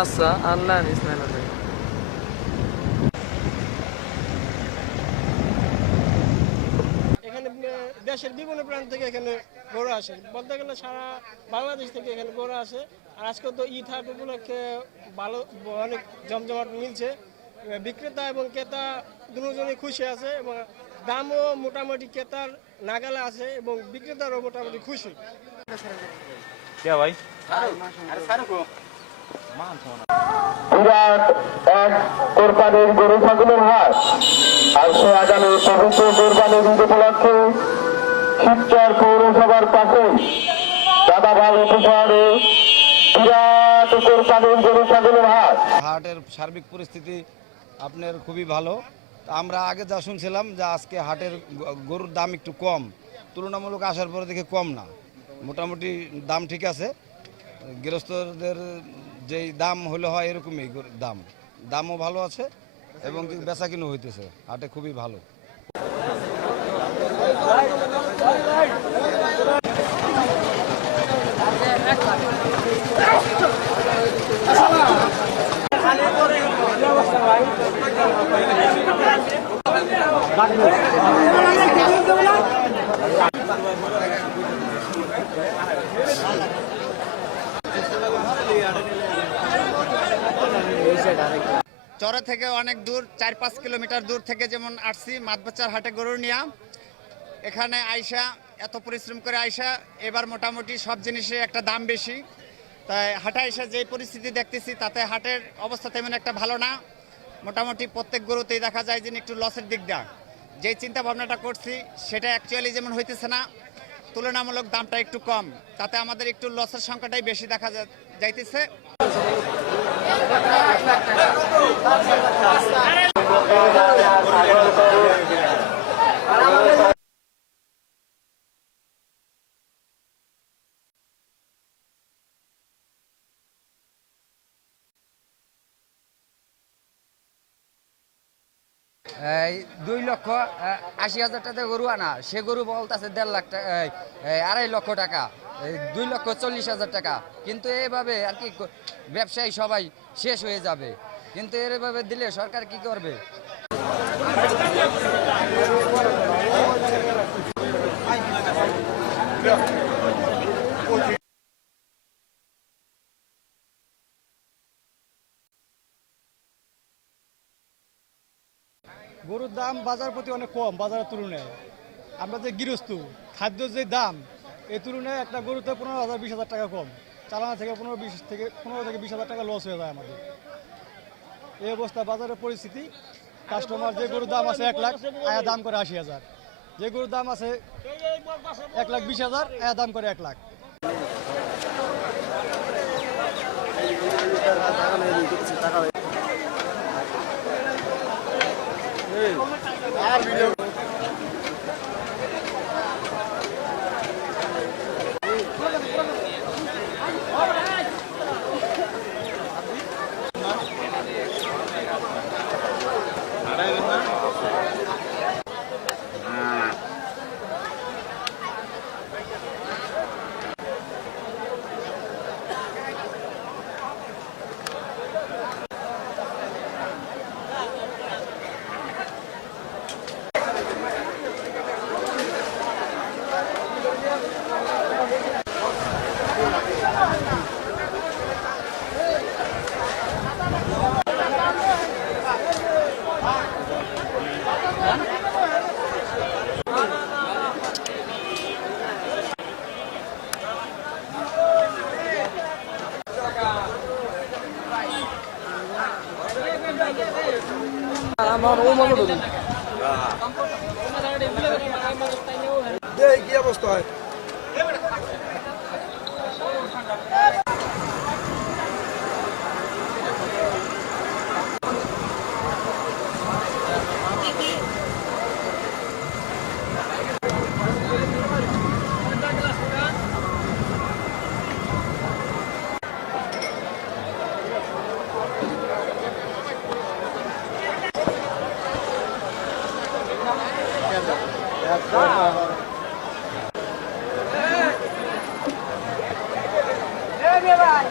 আচ্ছা, আল্লাহ ইসমাইল ভাই। এখানে দেশের বিভিন্ন প্রান্ত থেকে এখানে গরু আসে, বলতে গেলে সারা বাংলাদেশ থেকে এখানে গরু আসে। আর আজকে তো ঈদ হাট উপলক্ষে ভালো অনেক জমজমাট মিলছে। বিক্রেতা এবং ক্রেতা দুজনেই খুশি আছে এবং দামও মোটামুটি ক্রেতার নাগালে আছে এবং বিক্রেতারও মোটামুটি খুশি। ভাই বিরাট এক কোরবানির গরু ছাগলের হাট আসছে আগামী পবিত্র কোরবানির ঈদ উপলক্ষে শিবচর পৌরসভার পাশে দাদাভাই উপশহরে বিরাট কোরবানির গরু ছাগলের হাট। হাটের সার্বিক পরিস্থিতি আপনার খুবই ভালো। আমরা আগে যা শুনছিলাম যে আজকে হাটের গরুর দাম একটু কম, তুলনামূলক আসার পরে দেখে কম না, মোটামুটি দাম ঠিক আছে। গৃহস্থদের যেই দাম হলে হয় এরকমই দামও ভালো আছে এবং বেচা কিনো হইতেছে হাটে খুবই ভালো। চরে থেকে অনেক দূর 4-5 কিলোমিটার দূর থেকে যেমন আসছি মাতবাচ্চার হাটে গরু নিয়া, এখানে আইসা এত পরিশ্রম করে আইসা এবার মোটামুটি সব জিনিসে একটা দাম বেশি, তাই হাটে আইসা যে পরিস্থিতি দেখতেছি তাতে হাটের অবস্থা তেমন একটা ভালো না। মোটামুটি প্রত্যেক গরুতেই দেখা যায় যে একটু লসের দিকটা, যেই চিন্তা ভাবনাটা করছি সেটা অ্যাকচুয়ালি যেমন হইতেছে না, তুলনামূলক দামটা একটু কম, তাতে আমাদের একটু লসের সংখ্যাটাই বেশি দেখা যাইতেছে। এই 2,80,000 টাকা গরু আনা, সে গরু বলতেছে 1.5 লাখ টাকা, 2.5 লক্ষ টাকা, 2,40,000 টাকা। কিন্তু এইভাবে আর কি ব্যবসায়ী সবাই শেষ হয়ে যাবে, কিন্তু এইভাবে দিলে সরকার কি করবে? গরুর দাম বাজার প্রতি অনেক কম, বাজারের তুলনায় আমরা যে গৃহস্থ খাদ্য যে দাম এই তুলনায় একটা গরুতে 15,000-20,000 টাকা কম, চালানো থেকে 15-20,000 টাকা লস হয়ে যায় আমাদের। এই অবস্থা বাজারের পরিস্থিতি। কাস্টমার যে গরুর দাম আছে 1 লাখ, আয়া দাম করে 80,000, যে গরুর দাম আছে 1,20,000, আয়া দাম করে 1 লাখ। আমার ও মনে করুন কি অবস্থা হয়? ভাই